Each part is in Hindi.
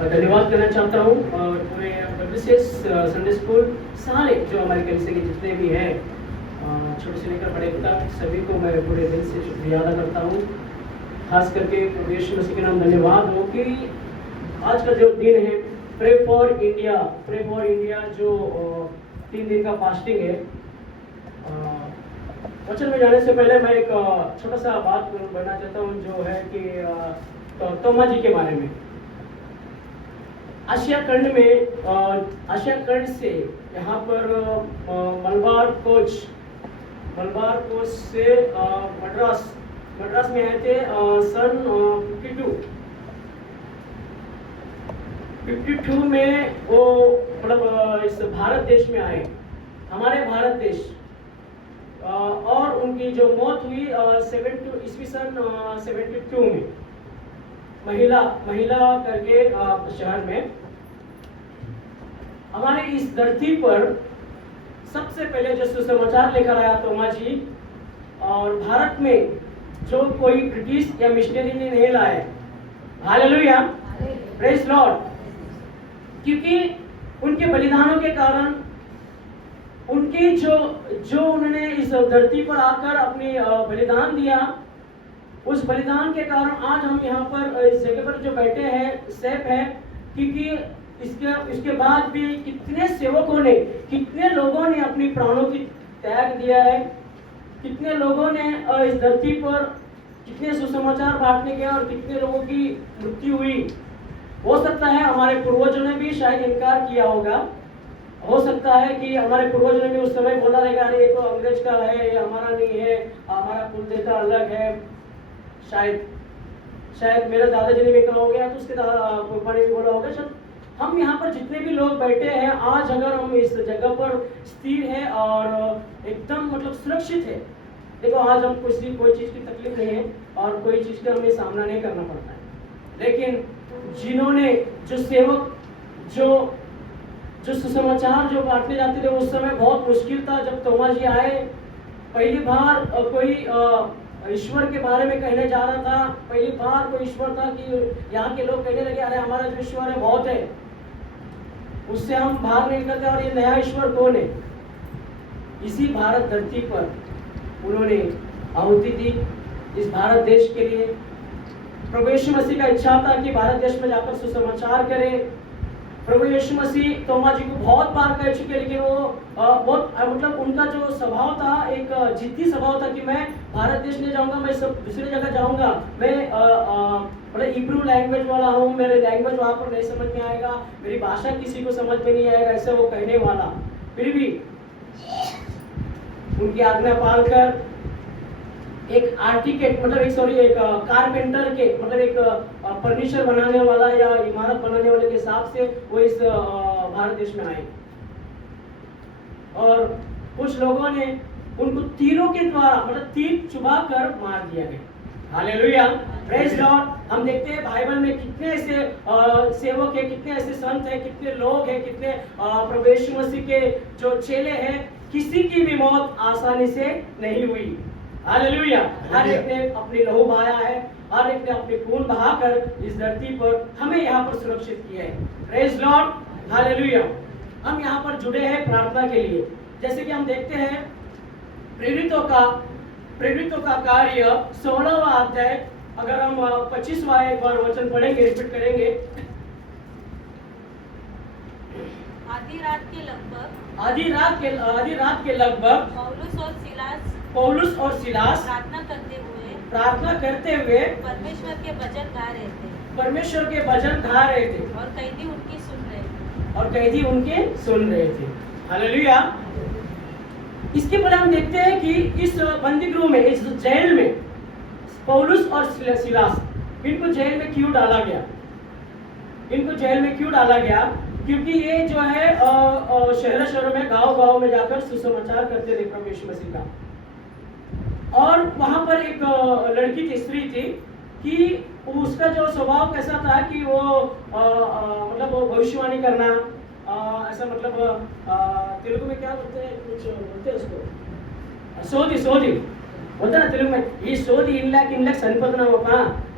धन्यवाद करना चाहता हूँ पूरे विशेष संडे स्कूल सारे जो हमारे कलिसिया के जितने भी हैं छोटे से लेकर बड़े तक सभी को मैं पूरे दिल से शुक्रिया अदा करता हूँ। खास करके प्रभु यीशु मसीह के नाम धन्यवाद हो कि आज का जो दिन है प्रे फॉर इंडिया जो 3 दिन का फास्टिंग है। वचन में जाने से पहले मैं एक छोटा सा बात करना चाहता हूँ जो है कि तोमा जी के बारे में। आशिया खंड से यहाँ पर मलबार कोच से मद्रास में आए थे सन 52 में वो मतलब इस भारत देश में आए, हमारे भारत देश, और उनकी जो मौत हुई ईस्वी सन 72 में महिला करके शहर में। हमारे इस धरती पर सबसे पहले जो सुसमाचार लेकर आया तोमा जी, और भारत में जो कोई ब्रिटिश या मिशनरी ने नहीं लाया। Hallelujah, praise Lord. क्योंकि उनके बलिदानों के कारण, उनकी जो उन्होंने इस धरती पर आकर अपनी बलिदान दिया, उस बलिदान के कारण आज हम यहाँ पर इस जगह पर जो बैठे हैं सेफ है। क्योंकि इसके बाद भी कितने सेवकों ने, कितने लोगों ने अपनी प्राणों की त्याग दिया है, कितने लोगों ने इस धरती पर कितने सुसमाचार बांटने के और कितने लोगों की मृत्यु हुई। हो सकता है हमारे पूर्वजों ने भी शायद इनकार किया होगा, हो सकता है कि हमारे पूर्वजों ने भी उस समय बोला रहेगा अरे ये तो अंग्रेज का है, ये हमारा नहीं है, हमारा कुल देवता अलग है। शायद मेरे दादाजी ने भी कहा हो गया, तो उसके पापा ने भी बोला होगा। शायद हम यहाँ पर जितने भी लोग बैठे हैं आज, अगर हम इस जगह पर स्थिर है और एकदम मतलब सुरक्षित है, देखो आज हम कोई चीज़ की तकलीफ नहीं है और कोई चीज़ का हमें सामना नहीं करना पड़ता है। लेकिन जिन्होंने जो सेवक जो सुसमाचार जो बांटने जाते थे उस समय बहुत मुश्किल था। जब तोमा जी आए, पहली बार कोई ईश्वर के बारे में कहने जा रहा था, पहली बार कोई ईश्वर था कि यहाँ के लोग कहने लगे अरे हमारा जो ईश्वर है बहुत है, उससे हम भाग नहीं करते, और ये नया ईश्वर कौन है। इसी भारत धरती पर उन्होंने आहुति दी इस भारत देश के लिए। प्रभु यीशु मसीह का इच्छा था कि भारत देश में जाकर सुसमाचार करें। प्रभु यीशु मसीह तोमा जी को बहुत बार कह चुके, लेकिन वो बहुत मतलब उनका जो स्वभाव था एक जिद्दी स्वभाव था कि मैं भारत देश नहीं जाऊंगा, मैं सब दूसरी जगह जाऊंगा, मैं मतलब इब्रू लैंग्वेज वाला हूँ, मेरे लैंग्वेज वहाँ पर नहीं समझ में आएगा, मेरी भाषा किसी को समझ में नहीं आएगा, ऐसे वो कहने वाला। फिर भी उनकी आज्ञा पालकर एक आर्किटेक्ट मतलब एक कारपेंटर के मतलब एक फर्नीचर बनाने वाला या इमारत बनाने वाले के हिसाब से वो इस भारत देश में आए, और कुछ लोगों ने उनको तीरों के द्वारा मतलब तीर चुभा कर मार दिया गया। Hallelujah, praise Lord. हम देखते हैं बाइबल में कितने ऐसे सेवक है, कितने ऐसे संत है, कितने लोग हैं, कितने प्रभु यीशु मसीह के जो चेले हैं, किसी की भी मौत आसानी से नहीं हुई। हालेलुया। हर एक ने अपनी लहू बहाया है, हर एक ने अपने खून बहाकर इस धरती पर हमें यहाँ पर सुरक्षित किया है। Praise Lord, hallelujah. हम यहाँ पर जुड़े हैं प्रार्थना के लिए। जैसे कि हम देखते हैं प्रेरितों का कार्य 16वां अध्याय, अगर हम 25वां एक बार वचन पढ़ेंगे, रिपीट करेंगे। आधी रात के लगभग पौलुस और सिलास प्रार्थना करते हुए परमेश्वर के भजन गा रहे थे और कैदी उनके सुन रहे थे। हालेलुया। इसके पहले हम देखते हैं कि इस बंदी गृह में, इस जेल में पौलुस और सिलास, इनको जेल में क्यों डाला गया? क्योंकि ये जो है शहरों में, गांव में जाकर सुसमाचार करते थे प्रभु यीशु मसीह का। और वहां पर एक लड़की थी, स्त्री थी, कि उसका जो स्वभाव कैसा था कि वो मतलब भविष्यवाणी करना, ऐसा मतलब तेलुगु में क्या बोलते हैं, कुछ बोलते हैं उसको, सोदी बोलते ना तेलुगु में ఈ సోది ఇండ్లకి సరిపోతున్నామప్ప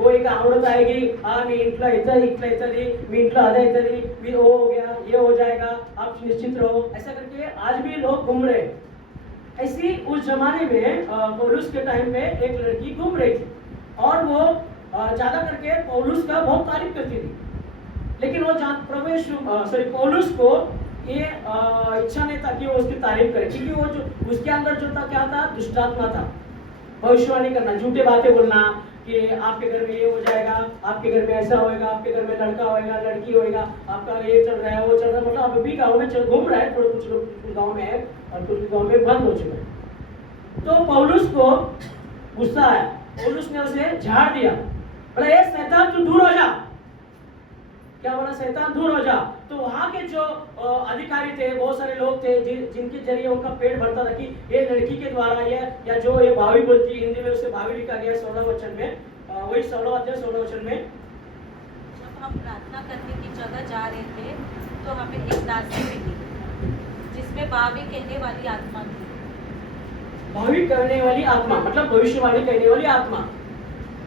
ఓ ఇక औरत आएगी మీ ఇంట్లో అవుతుంది ఇట్లా అవుతుంది మీ ఇంట్లో అదే అవుతుంది మీ हो गया ये हो जाएगा आप निश्चिंत रहो ऐसा करके आज भी लोग घूम रहे हैं। ऐसी उस जमाने में पौलुस के टाइम पे एक लड़की घूम रही थी और वो ज्यादा करके पौलुस का बहुत तारीफ करती थी, लेकिन वो पौलुस को ये इच्छा नहीं था कि वो उसकी तारीफ करे, क्योंकि वो जो उसके अंदर जो था क्या था, दुष्टात्मा था। भविष्यवाणी करना, झूठे बातें बोलना कि आपके घर में ये हो जाएगा, आपके घर में ऐसा होएगा, आपके घर में लड़का होएगा, लड़की होएगा, आपका ये चल रहा है वो चल रहा है, मतलब अभी भी गाँव में घूम रहा है, थोड़े कुछ लोग गाँव में है और कुछ गाँव में बंद हो चुका है। तो पौलुस को गुस्सा आया, पौलुस ने उसे झाड़ दिया, बोला ये शैतान तू दूर हो जा। क्या बोला? शैतान दूर हो जा। तो वहां के जो अधिकारी थे, बहुत सारे लोग थे जिनके जरिए उनका पेट भरता था कि ये लड़की के द्वारा ये या जो ये भावी बोलती, हिंदी में उसे भावी लिखा गया 16 वचन में, वही 16 अध्याय 16 वचन में। जब हम प्रार्थना करने की जगह जा रहे थे तो हमें एक दासी मिली जिसमें भावी कहने वाली आत्मा थी। भावी करने वाली आत्मा मतलब भविष्यवाणी कहने वाली आत्मा।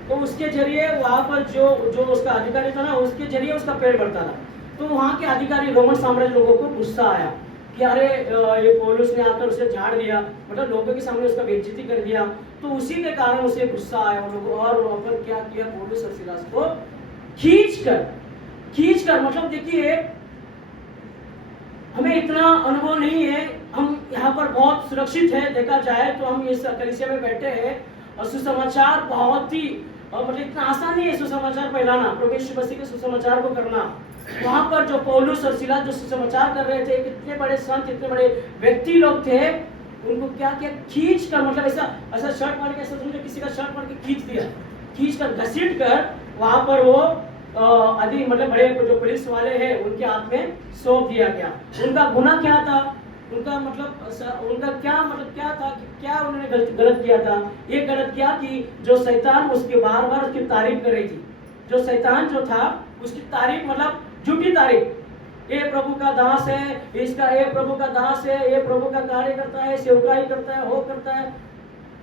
तो उसके जरिए वहां पर जो उसका अधिकारी था ना, उसके जरिए उसका पेट भरता था। तो वहां के अधिकारी रोमन साम्राज्य लोगों को गुस्सा आया कि अरे ये पौलुस ने आकर उसे झाड़ दिया, मतलब लोगों के सामने उसका बेइज्जती कर दिया। तो उसी के कारण उसे गुस्सा आया उन लोगों, और वहां पर क्या किया, पौलुस और सिलास को खींच कर मतलब देखिए हमें इतना अनुभव नहीं है, हम यहाँ पर बहुत सुरक्षित है, देखा जाए तो हम इस कलीसिया में बैठे हैं और सुसमाचार बहुत ही मतलब इतना आसान नहीं है सुसमाचार फैलाना, प्रभु यीशु मसीह के सुसमाचार को करना। वहां पर जो पौलुस और सिलास जो सुसमाचार कर रहे थे, कितने बड़े संत, इतने बड़े व्यक्ति लोग थे, उनको क्या किया, खींच कर मतलब ऐसा शर्ट मार के, ऐसा समझो किसी का शर्ट मार के खींच दिया, खींच कर घसीट कर वहां पर वो मतलब बड़े जो पुलिस वाले हैं उनके हाथ में सौंप दिया गया। उनका गुनाह क्या था, उनका उनका क्या था कि क्या उन्होंने गलत किया था, ये गलत किया कि जो शैतान उसके बार बार उसकी तारीफ कर रही थी, जो शैतान जो था उसकी तारीफ मतलब झूठी तारीफ, ये प्रभु का दास है, इसका ये प्रभु का दास है, ये प्रभु का कार्य करता है, सेवकाई करता है, वो करता है,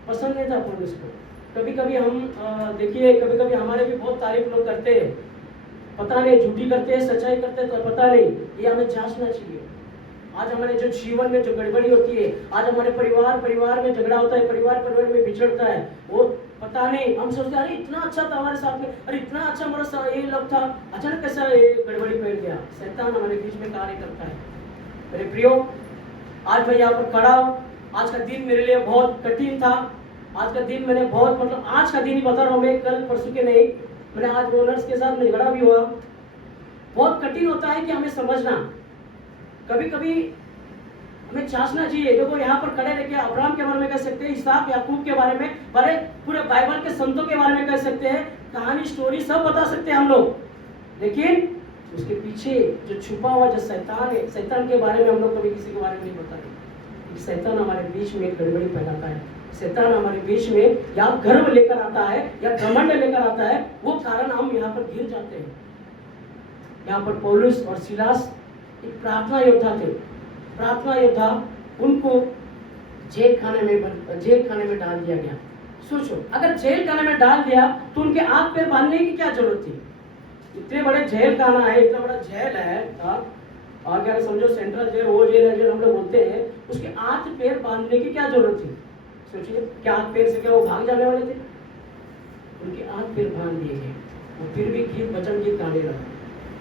पसंद नहीं था पौलुस को। कभी कभी हम देखिए कभी कभी हमारे भी बहुत तारीफ लोग करते हैं, पता नहीं झूठी करते हैं सच्चाई करते हैं तो पता नहीं, ये हमें जांचना चाहिए। आज हमारे जो जीवन में जो गड़बड़ी होती है, आज हमारे परिवार में झगड़ा होता है, परिवार में बिछड़ता है, वो पता नहीं, हम सोचते हैं अरे इतना अच्छा था हमारे साथ में, अरे इतना अच्छा हमारा ये लोग था, अचानक कैसा ये गड़बड़ी फैल गया। शैतान हमारे बीच में कार्य करता है। मेरे प्रियो, आज मैं यहाँ पर खड़ा हूँ, आज का दिन मेरे लिए बहुत कठिन था, आज का दिन मैंने बहुत मतलब आज का दिन ही बता रहा हूँ मैं, कल परसों के नहीं, मैंने आज ओनर्स के साथ झगड़ा भी हुआ। बहुत कठिन होता है कि हमें समझना, कभी कभी हमें जांचना चाहिए। देखो यहाँ पर खड़े रह के अब्राहम के बारे में कह सकते हैं, इसहाक याकूब के बारे में, बड़े पूरे बाइबल के संतों के बारे में कह सकते हैं, कहानी स्टोरी सब बता सकते हैं हम लोग, लेकिन उसके पीछे जो छुपा हुआ जो शैतान है, शैतान के बारे में हम लोग कभी किसी के बारे में नहीं बताते। शैतान हमारे बीच में गड़बड़ी फैलाता है, शैतान हमारे बीच में या गर्व लेकर आता है या घमंड लेकर आता है, वो कारण हम यहाँ पर गिर जाते हैं। यहाँ पर पौलुस और सिलास एक प्रार्थना योद्धा थे, प्रार्थना योद्धा, उनको जेल खाने में डाल दिया गया। सोचो अगर जेल खाने में डाल दिया तो उनके हाथ पैर बांधने की क्या जरूरत थी? इतने बड़े जेल खाना है, इतना बड़ा जेल है, अगर समझो सेंट्रल जेल, वो जेल है जो हम लोग बोलते हैं, उसके हाथ पैर बांधने की क्या जरूरत थी? सोचिए, क्या हाथ पैर से क्या वो भाग जाने वाले थे? उनके हाथ पैर बांध दिए गए, वो फिर भी वचन गीत गाने लगा,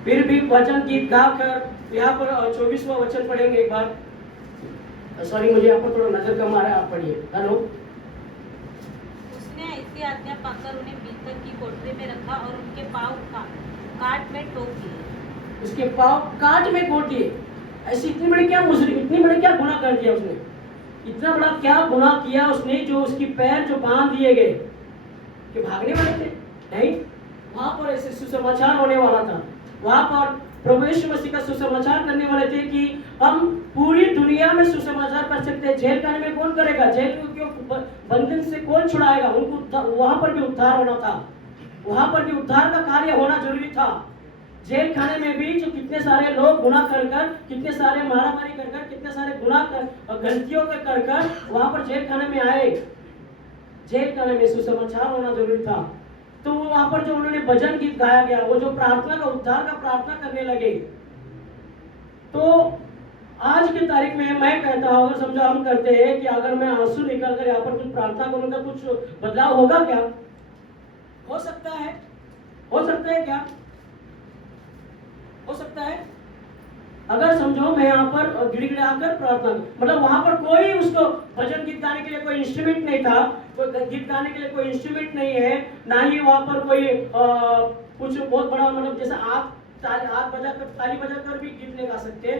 फिर भी वचन गीत गाकर। यहाँ पर 24वां वचन पढ़ेंगे एक बार, सॉरी मुझे यहाँ पर थोड़ा नजर कम आ रहा है, आप पढ़िए। हेलो। उसने ऐसी आज्ञा पाकर उन्हें भीतर की कोठरी में रखा और उनके पाँव काट में ठोक दिए। उसके पाँव काट में कोट दिए। ऐसी इतनी बड़ी क्या मुजरिम, इतनी बड़ी क्या गुनाह कर दिया उसने, इतना बड़ा क्या गुनाह किया उसने जो उसकी पैर जो बांध दिए गए कि भागने वाले थे? नहीं, वहां पर ऐसे सुसमाचार होने वाला था, वहां पर प्रभु यीशु मसीह का सुसमाचार करने वाले थे कि हम पूरी दुनिया में सुसमाचार कर सकते हैं। जेल खाने में कौन करेगा, जेल के बंधन से कौन छुड़ाएगा? उनको वहां पर भी उद्धार होना था, वहां पर भी उद्धार का कार्य होना जरूरी था। जेल खाने में भी जो कितने सारे लोग गुनाह कर कितने सारे मारामारी कर कितने सारे गुनाह कर गलतियों के कर वहां पर जेल खाने में आए, जेल खाने में सुसमाचार होना जरूरी था। तो वो वहां पर जो उन्होंने भजन गीत गाया गया, वो जो प्रार्थना का उद्धार का प्रार्थना करने लगे। तो आज की तारीख में मैं कहता हूँ, अगर समझो हम करते हैं कि अगर मैं आंसू निकाल कर यहाँ पर कुछ प्रार्थना करूंगा, कुछ बदलाव होगा क्या? हो सकता है, हो सकता है क्या? हो सकता है। अगर समझो मैं यहाँ पर गिड़गिड़ाकर प्रार्थना, मतलब वहां पर कोई उसको भजन गीत गाने के लिए कोई इंस्ट्रूमेंट नहीं था, कोई गीत गाने के लिए कोई इंस्ट्रूमेंट नहीं है, ना ही वहां पर कोई कुछ बहुत बड़ा, मतलब जैसा आप हाथ बजाकर ताली बजाकर भी गीत नहीं गा सकते,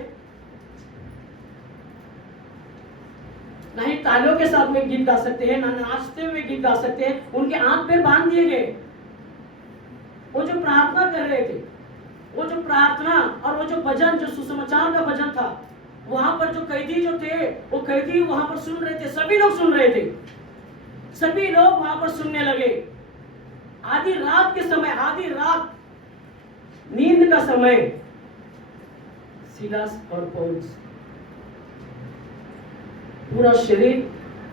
ना ही तालियों के साथ में गीत गा सकते हैं, ना नाचते हुए गीत गा सकते हैं। उनके हाथ पैर बांध दिए गए। वो जो प्रार्थना कर रहे थे, वो जो प्रार्थना और वो जो भजन, जो सुसमाचार का भजन था, वहां पर जो कैदी जो थे, वो कैदी वहां पर सुन रहे थे, सभी लोग सुन रहे थे, सभी लोग वहां पर सुनने लगे। आधी रात के समय, आधी रात नींद का समय, सीलास और पौलुस, पूरा शरीर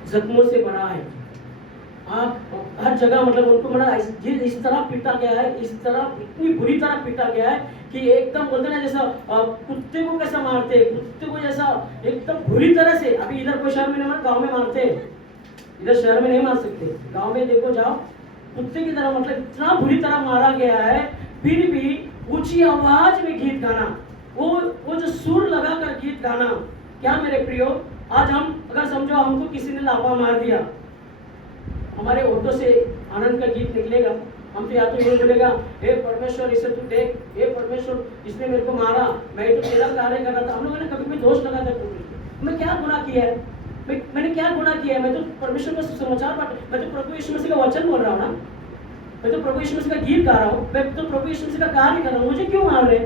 जख्मों से भरा है, आंख हर जगह, मतलब उनको मरा इस तरह पीटा गया है, इस तरह इतनी बुरी तरह पीटा गया है कि एकदम बोलते ना जैसा कुत्ते को कैसा मारते हैं, कुत्ते को जैसा एकदम बुरी तरह से। अभी इधर कोई शहर में नहीं मार, गांव में मारते हैं, इधर शहर में नहीं मार सकते, गांव में देखो जाओ, कुत्ते की तरह, मतलब इतना बुरी तरह मारा गया है। फिर भी ऊंची आवाज में गीत गाना, वो जो सुर लगाकर गीत गाना। क्या मेरे प्रियो, आज हम अगर समझो हमको किसी ने लाफा मार दिया, हमारे होठों से आनंद का गीत निकलेगा, हम तो या तो ये बोलेगा, हे परमेश्वर इसे तू देख, हे परमेश्वर इसने मेरे को मारा, मैं तो तेरा कार्य कर रहा था। हम लोगों ने कभी भी दोष लगा था, मैं क्या गुनाह किया है, मैंने क्या गुनाह किया है? मैं तो परमेश्वर का सुसमाचार बांट, मैं तो प्रभु यीशु मसीह का वचन बोल रहा हूँ ना, मैं तो प्रभु यीशु मसीह का गीत गा रहा हूँ, मैं तो प्रभु यीशु मसीह का कार्य कर रहा हूँ, मुझे क्यों मार रहे?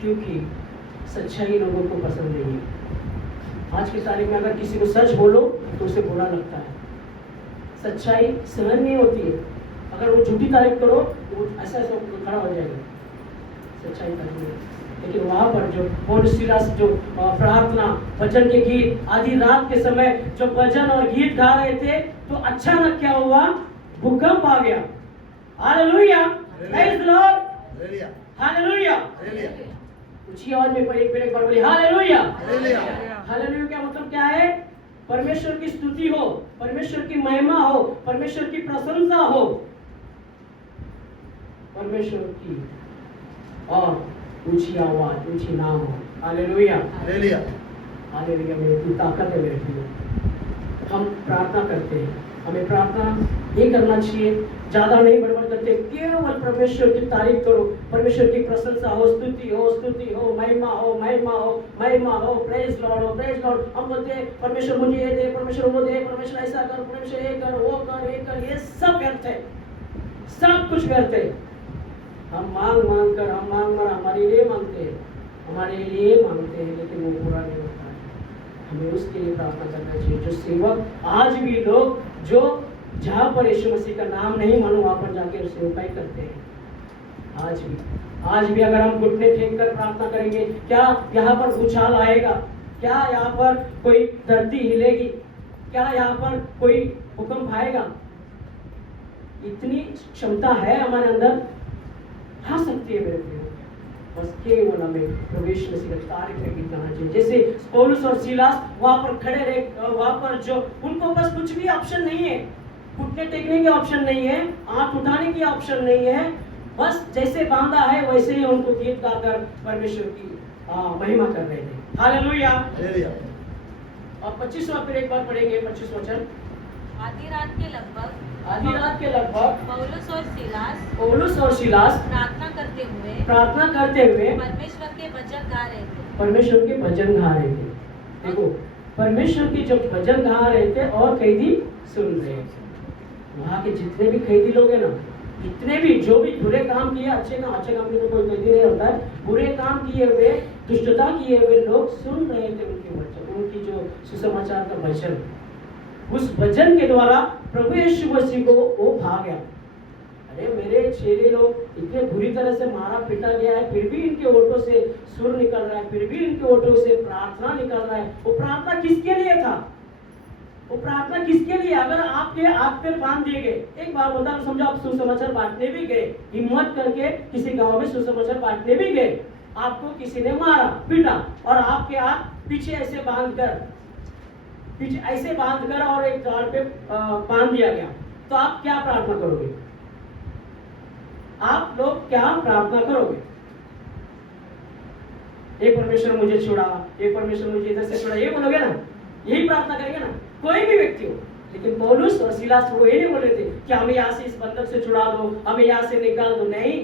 क्योंकि सच्चाई लोगों को पसंद नहीं है। आज की तारीख में अगर किसी को सच बोलो तो उसे बुरा लगता है, सच्चाई सहन नहीं होती है। अगर वो झूठी तारीफ करो वो ऐसा ऐसा खड़ा हो जाएगा, सच्चाई तारीफ नहीं। लेकिन वहां पर जो पौलुस सीलास जो प्रार्थना भजन के गीत आधी रात के समय जो भजन और गीत गा रहे थे, तो अचानक क्या हुआ? भूकंप आ गया। Hallelujah, praise the Lord, hallelujah. ऊंची आवाज में एक बार बोलिए हालेलुया। हालेलुया का मतलब क्या है? परमेश्वर की स्तुति हो, परमेश्वर की महिमा हो, परमेश्वर की प्रशंसा हो, परमेश्वर की और ऊंची आवाज, ऊंची नाम हो। Hallelujah, hallelujah, hallelujah. मेरी ताकत है मेरे प्रिय। हम प्रार्थना करते हैं, हमें प्रार्थना ये करना चाहिए, ज्यादा नहीं बड़बड़ करते, केवल परमेश्वर की तारीफ करो, परमेश्वर की प्रशंसा हो, स्तुति हो, स्तुति हो, महिमा हो, महिमा हो, महिमा हो, प्रेज लॉर्ड हो, प्रेज लॉर्ड। हम बोलते हैं परमेश्वर मुझे ये दे, परमेश्वर वो दे, परमेश्वर ऐसा कर, परमेश्वर ये कर, वो कर, ये कर, ये सब व्यर्थ है, सब कुछ व्यर्थ है। हम मांग मांग कर हमारे लिए मांगते हैं, हमारे लिए मांगते हैं, लेकिन वो पूरा नहीं होता है। हमें उसके लिए प्रार्थना करना चाहिए। जो सेवक आज भी लोग जो जहाँ पर यीशु मसीह का नाम नहीं मानो वहां पर जाके सेवकाई करते हैं, आज भी अगर हम घुटने टेक कर प्रार्थना करेंगे, क्या यहाँ पर भूचाल आएगा? क्या यहाँ पर कोई धरती हिलेगी? क्या यहाँ पर कोई भूकंप आएगा? इतनी क्षमता है हमारे अंदर, आ सकती है मेरे प्रियो। बस केवल हमें प्रवेश मसीह का कार्य में गीत गाना चाहिए। जैसे पौलुस और सीलास वहां पर खड़े रहे, वहां पर जो उनको बस कुछ भी ऑप्शन नहीं है, घुटने टेकने की ऑप्शन नहीं है, आंख उठाने की ऑप्शन नहीं है, बस जैसे बांधा है वैसे ही उनको गीत गाकर परमेश्वर की महिमा कर रहे थे। हालेलुया। और 25वां फिर एक बार पढ़ेंगे, 25वां वचन। आधी रात के लगभग पौलुस और सीलास प्रार्थना करते हुए परमेश्वर के भजन गा रहे थे। देखो, परमेश्वर की जब भजन गा रहे थे और कैदी सुन रहे थे। वहाँ के जितने भी कैदी लोग हैं ना, जितने भी जो भी बुरे काम किए, अच्छे काम में तो कोई कैदी नहीं होता है, बुरे काम किए हुए, दुष्टता किए हुए लोग सुन रहे थे उनके वचन, उनकी जो सुसमाचार का वचन। उस वचन के द्वारा प्रभु यीशु मसीह को वो भा गया। अरे मेरे चेले लोग इतने बुरी तरह से मारा पीटा गया है, फिर भी इनके ओठों से सुर निकल रहा है, फिर भी इनके ओठों से प्रार्थना निकल रहा है। वो प्रार्थना किसके लिए था? वो प्रार्थना किसके लिए? अगर आपके हाथ पैर बांध दिए गए, एक बार बता समझो आप सुसमाचार बांटने भी गए, हिम्मत करके किसी गांव में सुसमाचार बांटने भी गए, आपको किसी ने मारा पीटा और आपके हाथ पीछे ऐसे बांध कर और एक झाड़ पे बांध दिया गया, तो आप क्या प्रार्थना करोगे? आप लोग क्या प्रार्थना करोगे? ये परमेश्वर मुझे छुड़ा, ये परमेश्वर मुझे इधर से छुड़ा, ये बोलोगे ना? यही प्रार्थना करेंगे ना कोई भी व्यक्ति हो। लेकिन पौलुस और सीलास वो ये नहीं बोल रहे थे कि हमें यहाँ से इस बंधक से छुड़ा दो, हमें यहाँ से निकाल दो, नहीं,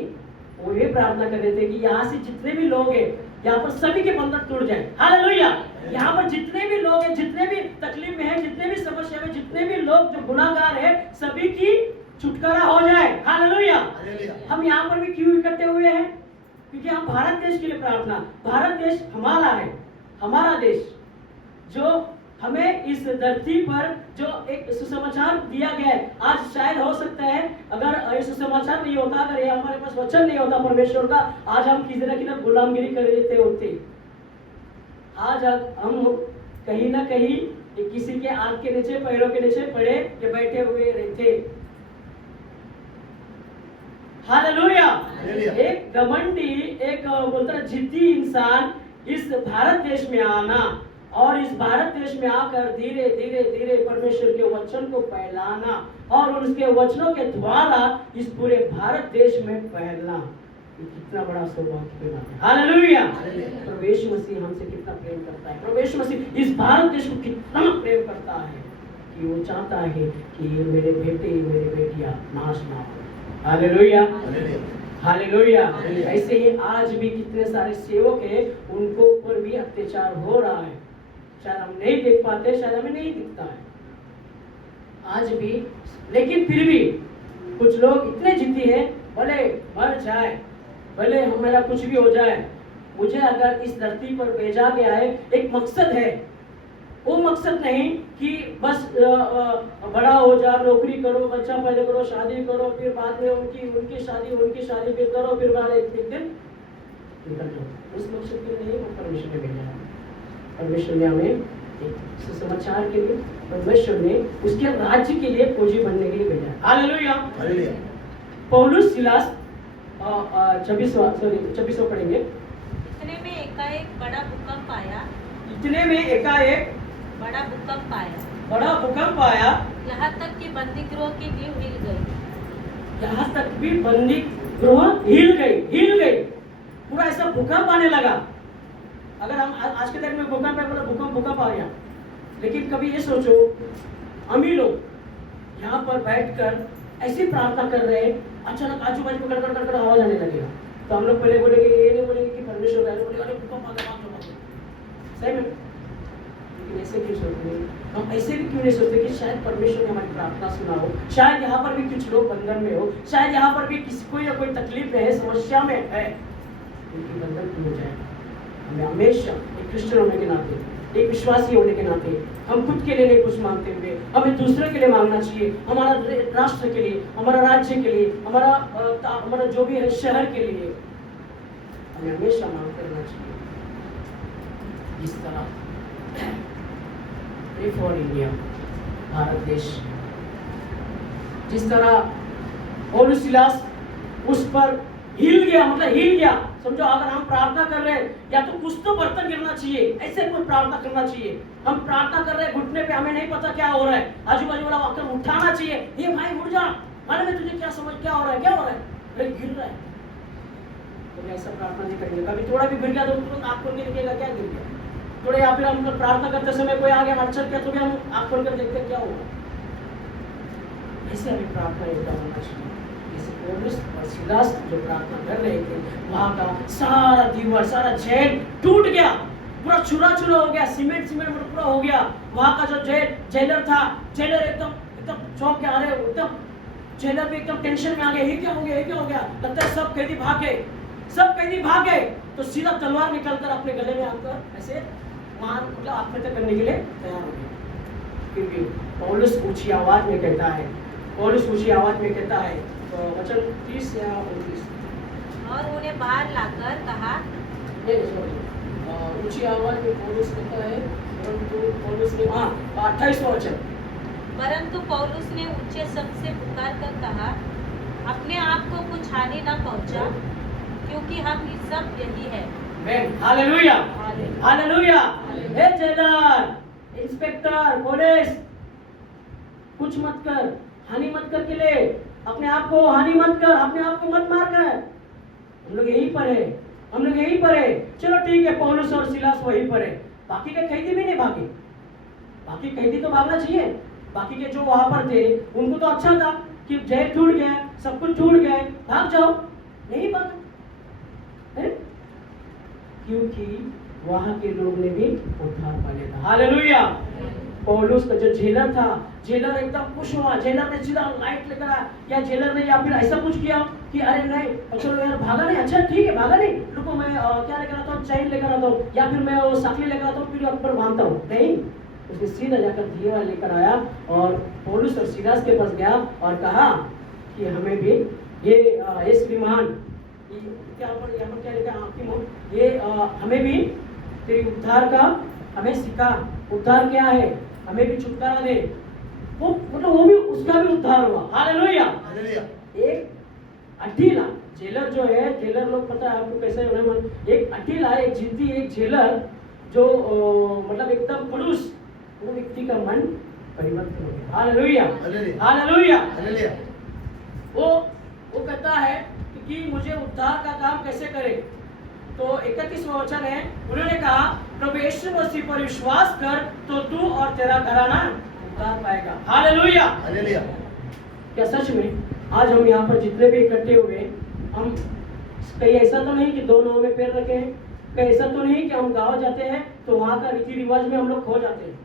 वो ये प्रार्थना कर रहे थे कि यहाँ से जितने भी लोग हैं यहाँ पर सभी के बंधन टूट जाए। हालेलुया। यहाँ पर जितने भी लोग हैं, जितने भी तकलीफ में हैं, जितने भी समस्या में, जितने भी लोग जो गुनाहगार हैं, सभी की छुटकारा हो जाए। हालेलुया। हम यहाँ पर भी क्यों इकट्ठे हुए हैं? क्योंकि हम भारत देश के लिए प्रार्थना, भारत देश हमारा है, हमारा देश जो हमें इस धरती पर जो एक सुसमाचार दिया गया है। आज शायद हो सकता है अगर ये सुसमाचार नहीं होता, अगर ये हमारे पास वचन नहीं होता परमेश्वर का, आज हम किसी न किसी गुलामगिरी कर देते होते। आज हम कहीं ना कहीं किसी के आंख के नीचे, पैरों के नीचे पड़े के बैठे हुए रहते। हालेलुया। एक घमंडी, एक बोलता जिद्दी इंसान इस भारत देश में आना और इस भारत देश में आकर धीरे धीरे धीरे परमेश्वर के वचन को फैलाना और उसके वचनों के द्वारा इस पूरे भारत देश में फैलना, ये कितना बड़ा सौभाग्य की बात है। हालेलुया। प्रभु यीशु मसीह हमसे कितना प्रेम करता है, प्रभु यीशु मसीह इस भारत देश को कितना प्रेम करता है कि वो चाहता है कि मेरे बेटे, मेरी बेटियां नाश ना हो। हालेलुया। हालेलुया। ऐसे ही आज भी कितने सारे सेवक हैं, उनको ऊपर भी अत्याचार हो रहा है। शायद हम नहीं देख पाते, शायद हमें नहीं दिखता है आज भी, लेकिन फिर भी कुछ लोग इतने जिद्दी हैं, भले मर जाए, भले हमारा कुछ भी हो जाए, मुझे अगर इस धरती पर भेजा गया है, एक मकसद है। वो मकसद नहीं कि बस बड़ा हो जा, नौकरी करो, बच्चा पैदा करो, शादी करो, फिर बाद में उनकी शादी फिर करो, फिर बाद एक दिन निकल जाओ। उस मकसद के लिए नहीं वो परमेश्वर ने भेजा है। परमेश्वर ने हमें एक सुसमाचार के लिए, परमेश्वर ने उसके राज्य के लिए फौजी बनने के लिए भेजा है। हालेलुया। पौलुस सीलास 26वां पढ़ेंगे। इतने में एकाएक बड़ा भूकंप आया, बड़ा भूकंप आया, यहाँ तक कि बंदी गृह की नींव हिल गई। यहाँ तक भी बंदी गृह हिल गई। पूरा ऐसा भूकंप आने लगा। अगर हम आज के दिन में भूकंप है, भूकंप आ गया, लेकिन कभी ये सोचो, अमीर लोग यहाँ पर बैठकर ऐसी प्रार्थना कर रहे हैं, अचानक आजू बाजू में कड़कड़ आवाज आने लगेगा, तो हम लोग पहले बोलेंगे, ये नहीं बोलेंगे कि परमेश्वर है, बोलेंगे अरे भूकंप आ गया, सही में। लेकिन ऐसे क्यों सोचते हैं? हम ऐसे भी क्यों नहीं सोचते कि शायद परमेश्वर ने हमारी प्रार्थना सुना हो, शायद यहाँ पर भी कुछ लोग बंधन में हो, शायद यहाँ पर भी किसी कोई ना कोई तकलीफ में है, समस्या में है, उनकी बंधन क्यों हो जाए। हमें हमेशा एक क्रिश्चियन होने के नाते, एक विश्वासी होने के नाते, हम खुद के लिए नहीं कुछ मांगते हुए हमें दूसरे के लिए मांगना चाहिए, हमारा राष्ट्र के लिए, हमारा राज्य के लिए, हमारा जो भी है शहर के लिए हमें हमेशा मांगते रहना चाहिए। जिस तरह प्रे फॉर इंडिया, भारत देश, जिस तरह पौलुस सीलास उस पर हिल गया, समझो अगर हम प्रार्थना कर रहे हैं, या तो कुछ तो बर्तन गिरना चाहिए, ऐसे कोई प्रार्थना करना चाहिए। हम प्रार्थना कर रहे हैं घुटने पे, हमें नहीं पता क्या हो रहा है, आजू बाजू वाला आकर उठाना चाहिए, ये भाई उठ जा, मालूम है तुझे क्या हो रहा है, अरे गिर रहा है। तो ऐसा प्रार्थना नहीं करेंगे। कभी थोड़ा भी गिर गया तो तुरंत आँख खोल के दिखेगा क्या गिर गया, थोड़े या फिर हम प्रार्थना करते समय कोई आ गया मच्छर क्या, तो भी हम आँख खोल कर देखते क्या होगा। ऐसे हमें प्रार्थना होना चाहिए। पौलुस और सीलास जो प्रार्थना कर रहे थे, वहां का सारा दीवार, सारा जेल टूट गया, पूरा चूरा हो गया, सीमेंट पूरा हो गया। वहां का जो जेलर था, जेलर एकदम चौंक गया, अरे एकदम जेलर भी एकदम टेंशन में आ गया, ये क्या हो गया। लगता है सब कैदी भाग गए, तो सीधा तलवार निकलकर अपने गले में आकर ऐसे मतलब आत्महत्या करने के लिए तैयार हो गया। क्योंकि पौलुस ऊंची आवाज में कहता है, तो वचन 30 या 29, और उन्हें बाहर लाकर कहा, ऊंची आवाज में पौलुस कहता है, परंतु पौलुस ने 28वां वचन, परंतु पौलुस ने ऊंचे शब्द से पुकार कर कहा, अपने आप को कुछ हानि न पहुंचा, क्योंकि हम सब यही है। Hallelujah, hallelujah. हे जेलर, इंस्पेक्टर, पुलिस, कुछ मत कर, हानि मत कर के ले, अपने आप को हानि मत कर, अपने आप को मत मार कर। हम लोग यहीं पर है, हम लोग यहीं पर है। चलो ठीक है, पौलुस और सिलास वहीं पर है, बाकी के कैदी भी नहीं भागे। बाकी कैदी तो भागना चाहिए, बाकी के जो वहां पर थे उनको तो अच्छा था कि जेल छूट गया, सब कुछ छूट गया, भाग जाओ, नहीं भागा है? क्योंकि वहां के लोग ने भी उद्धार पा लिया था। हालेलुया। पौलुस का जो जेलर था, जेलर एकदम खुश हुआ, जेलर ने सीधा लाइट लेकर आया, या जेलर ने या फिर ऐसा कुछ किया कि अरे नहीं चलो यार भागा नहीं, अच्छा ठीक है भागा नहीं, रुको मैं क्या लेकर आता हूँ, चैन लेकर आता हूँ, या फिर मैं वो साकली लेकर आता हूँ, फिर ऊपर बांधता हूँ। नहीं, उसने सीधा जाकर दिया लेकर आया और पौलुस और सिलास के पास गया और कहा कि हमें भी ये श्रीमान क्या लिखा ये हमें भी तेरी उद्धार का हमें सिखा, उद्धार क्या है, हमें भी छुटकारा दे। वो मतलब वो भी उसका भी उद्धार हुआ। हालेलुया। एक अकेला जेलर जो है, जेलर लोग पता है आपको कैसे है, एक अकेला एक जिद्दी एक जेलर जो मतलब एकदम खड़ूस, वो व्यक्ति का मन परिवर्तन हो गया। Hallelujah, hallelujah. वो कहता है कि मुझे उद्धार का काम कैसे करे। तो 31वां वचन है, उन्होंने कहा प्रभु यीशु मसीह पर विश्वास कर तो तू और तेरा घराना उद्धार पाएगा। Hallelujah, hallelujah. क्या सच में आज हम यहाँ पर जितने भी इकट्ठे हुए, हम कहीं ऐसा तो नहीं कि दो नाव में पैर रखे हैं, कहीं ऐसा तो नहीं कि हम गाँव जाते हैं तो वहाँ का रीति रिवाज में हम लोग खो जाते हैं,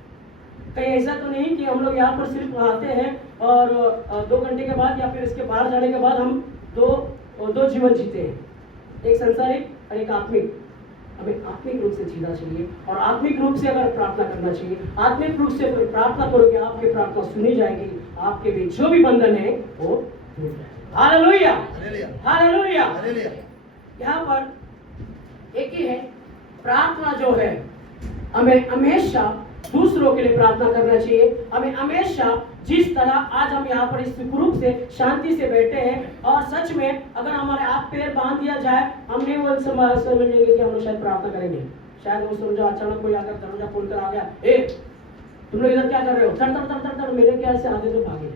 कहीं ऐसा तो नहीं कि हम लोग यहाँ पर सिर्फ आते हैं और 2 घंटे के बाद या फिर इसके बाहर जाने के बाद हम दो जीवन जीते हैं, एक सांसारिक और एक आत्मिक। हमें आत्मिक रूप से जीना चाहिए और आत्मिक रूप से अगर प्रार्थना करना चाहिए, आत्मिक रूप से प्रार्थना करोगे, आपकी प्रार्थना सुनी जाएगी, आपके बीच जो भी बंधन है वो टूट जाएगा। Hallelujah, hallelujah. यहाँ पर एक ही है, प्रार्थना जो है हमें हमेशा दूसरों के लिए प्रार्थना करना चाहिए। हमें हमेशा जिस तरह आज हम यहाँ पर इस रूप से शांति से बैठे हैं, और सच में अगर हमारे हाथ पैर बांध दिया जाए, हम नहीं वो समझेंगे कि हम लोग शायद प्रार्थना करेंगे। शायद वो समझो अचानक कोई आकर दरवाजा खोलकर आ गया, ए तुम लोग इधर क्या कर रहे हो, तर तर तर तर तर, मेरे ख्याल से आधे तो भागे।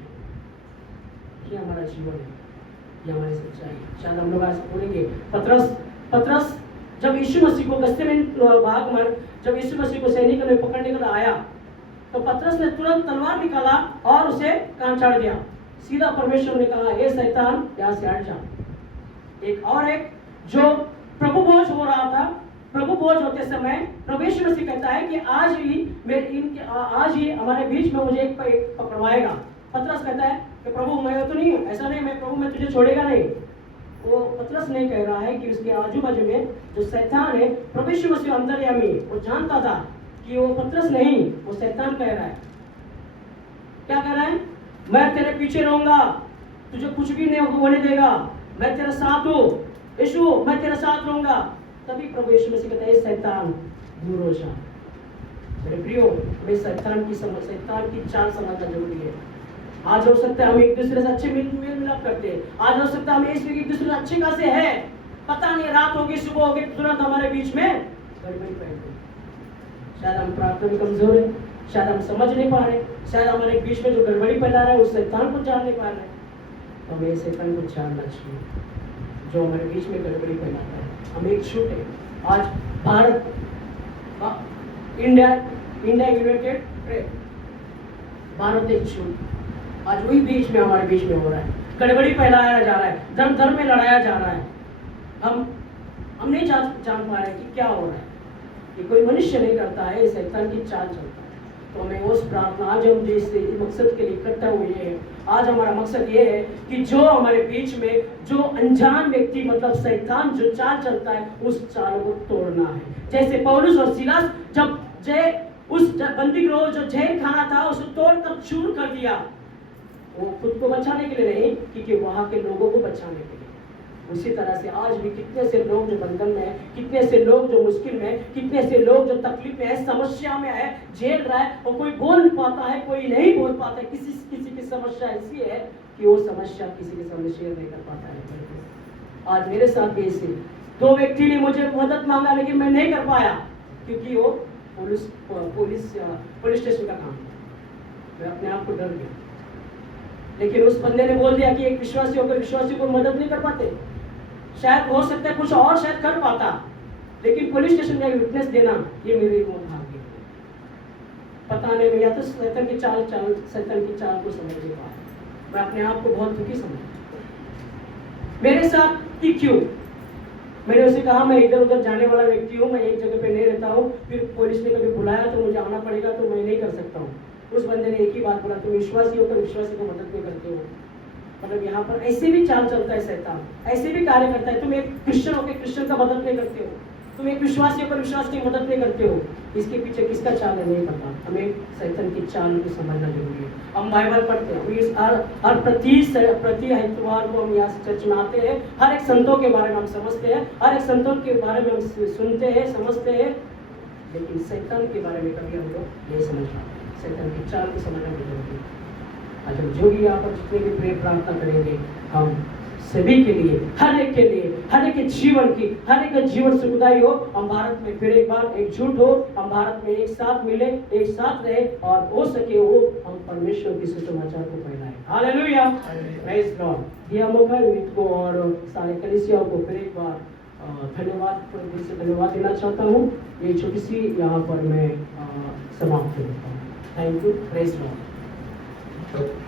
ये हमारा जीवन है, ये हमारी सच्चाई है। शायद हम लोग आज बोलेंगे पतरस जब यीशु मसीह को गत्सेमन बाग में जब यीशु मसीह को सैनिकों ने पकड़ने के लिए आया तो पतरस ने तुरंत तलवार निकाला और उसे कान चाड़ दिया। सीधा परमेश्वर ने कहा, ये शैतान यहाँ से हट जा। एक जो प्रभु भोज हो रहा था, प्रभु भोज होते समय प्रभु यीशु मसीह कहता है कि आज ही हमारे बीच में मुझे एक पकड़वाएगा। पतरस कहता है कि प्रभु मैं तो नहीं, ऐसा नहीं, मैं प्रभु मैं तुझे छोड़ेगा नहीं। वो पतरस नहीं कह रहा है कि उसके आजू बाजू में जो शैतान है, प्रभु यीशु मसीह अंतर्यामी, वो जानता था कि वो पतरस नहीं, वो शैतान कह रहा है। क्या कह रहा है? मैं तेरे पीछे रहूंगा, तुझे कुछ भी नहीं होने देगा, मैं तेरे साथ हूँ यीशु, मैं तेरे साथ रहूंगा। तभी प्रभु यीशु मसीह कहता है, शैतान दूर हो जा। मेरे प्रियो, हमें शैतान की चाल समझना जरूरी है। आज हो सकता है हम एक दूसरे से अच्छे मेल मिलाप करते हैं, आज हो सकता है हम एक दूसरे से अच्छे खासे है, पता नहीं रात होगी सुबह होगी तुरंत हमारे बीच में गड़बड़ी पैदा होगी। शायद हम प्रार्थना में कमजोर है, शायद हम समझ नहीं पा रहे, शायद हमारे बीच में जो गड़बड़ी फैला रहा है उस शैतान को जान नहीं पा रहे। तो हमें शैतान को जानना चाहिए जो हमारे बीच में गड़बड़ी फैलाता है। हम एक छूट है, आज भारत इंडिया यूनाइटेड, भारत एक छूट, आज वही बीच में हमारे बीच में हो रहा है, गड़बड़ी फैलाया जा रहा है, धर्म में लड़ाया जा रहा है। हम नहीं जान पा रहे कि क्या हो रहा है। ये कोई मनुष्य नहीं करता है, ये शैतान की चाल चलता है। तो हमें उस प्रार्थना, आज हम जिस मकसद के लिए इकट्ठा हुए हैं, आज हमारा मकसद ये है कि जो हमारे बीच में जो अनजान व्यक्ति मतलब शैतान जो चाल चलता है उस चाल को तोड़ना है। जैसे पौलुस और सिलास जब उस बंदी गिरोह जो जेल खाना था उसे तोड़कर चूर कर दिया, वो खुद को बचाने के लिए नहीं, क्योंकि वहां के लोगों को बचाने के लिए। उसी तरह से आज भी कितने से लोग जो बंधन में है, कितने से लोग जो मुश्किल में है, कितने से लोग जो तकलीफ में है, समस्या में है, झेल रहा है और कोई बोल नहीं पाता है, कोई नहीं बोल पाता है। किसी किसी की समस्या ऐसी है कि वो समस्या किसी के सामने शेयर नहीं कर पाता है। आज मेरे साथ भी ऐसे 2 व्यक्ति ने मुझे मदद मांगा, लेकिन मैं नहीं कर पाया क्योंकि वो पुलिस स्टेशन का काम है। मैं अपने आप को डर गया। लेकिन उस बंदे ने बोल दिया कि एक विश्वासी होकर विश्वासी को मदद नहीं कर पाते। शायद हो सकता है कुछ और शायद कर पाता, लेकिन पुलिस स्टेशन में विटनेस देना ये मेरे भाग्य है। पता नहीं, मैं या तो शैतान की चाल को समझ नहीं पाया। मैं अपने आप को बहुत दुखी समझता। मेरे साथ कि क्यों? मैंने उसे कहा मैं इधर उधर जाने वाला व्यक्ति हूँ, मैं एक जगह पे नहीं रहता हूँ, फिर पुलिस ने कभी बुलाया तो मुझे आना पड़ेगा, तो मैं नहीं कर सकता हूँ। उस बंदे ने एक ही बात बोला, तुम विश्वासी होकर विश्वासी को मदद नहीं करते हो। मतलब यहाँ पर ऐसे भी चाल चलता है शैतान, ऐसे भी कार्य करता है। तुम एक क्रिश्चियन होकर क्रिश्चियन का मदद नहीं करते हो, तुम एक विश्वासी होकर विश्वास की मदद नहीं करते हो। इसके पीछे किसका चाल है नहीं पता। हमें शैतान की चाल को समझना जरूरी है। हम बाइबल पढ़ते हैं, हर प्रति इतवार को हम यहाँ से चर्च में आते हैं, हर एक संतों के बारे में हम समझते हैं, हर एक संतों के बारे में हम सुनते हैं, समझते हैं, लेकिन शैतान के बारे में कभी हम लोग नहीं समझ पाते। शैतान की चाल को समझना जरूरी है। आज हम जो भी यहाँ पर जितने भी प्रेम प्रार्थना करेंगे, हम सभी के लिए, हर एक के लिए, हर एक के जीवन की, हर एक का जीवन सुखदायी हो। हम भारत में फिर एक बार एकजुट हो, हम भारत में एक साथ मिले, एक साथ रहे और हो सके वो हम परमेश्वर की सुसमाचार को फैलाएं। Hallelujah, praise Lord. दिया मौका को और सारे कलीसियाओं को फिर एक बार धन्यवाद देना चाहता हूँ। ये छोटी सी यहाँ पर मैं समाप्त करता हूँ। Thank you, praise Lord.